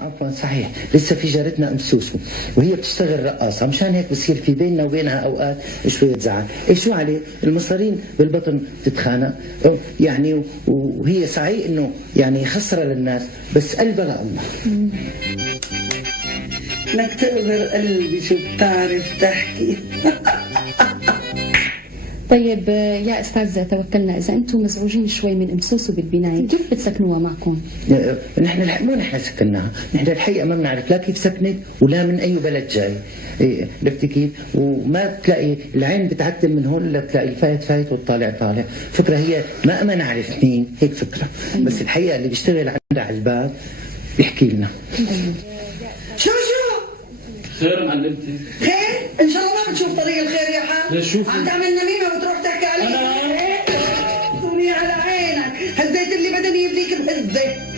عفوا صحيح، لسه في جارتنا ام سوسو وهي بتشتغل رقاصه، مشان هيك بصير في بيننا وبينها اوقات شويه زعل. ايه شو عليه؟ المصارين بالبطن تتخانق يعني، وهي صحيح انه يعني خسره للناس بس قلبها لله. لك تقبر قلبي شو بتعرف تحكي. طيب يا استاذ توكلنا، اذا انتم مزعوجين شوي من ام سوسو بالبنايه كيف بتسكنوها معكم؟ نحن مو نحن سكناها، نحن الحقيقه ما بنعرف لا كيف سكنت ولا من اي بلد جاي. عرفتي كيف؟ وما بتلاقي العين بتعتم من هون لا بتلاقي الفايت فايت والطالع طالع. فكره هي ما نعرف مين، هيك فكره. بس الحقيقه اللي بيشتغل عندها على الباب بيحكي لنا. شو خير معلمتي؟ خير؟ ان شاء الله ما بتشوف طريق الخير يا حاج. ليش شوفي؟ عم تعمل نميمه وتروح تحكي علي. أنا؟ صوني على عينك، هزيت اللي بدني يبليك بهزه.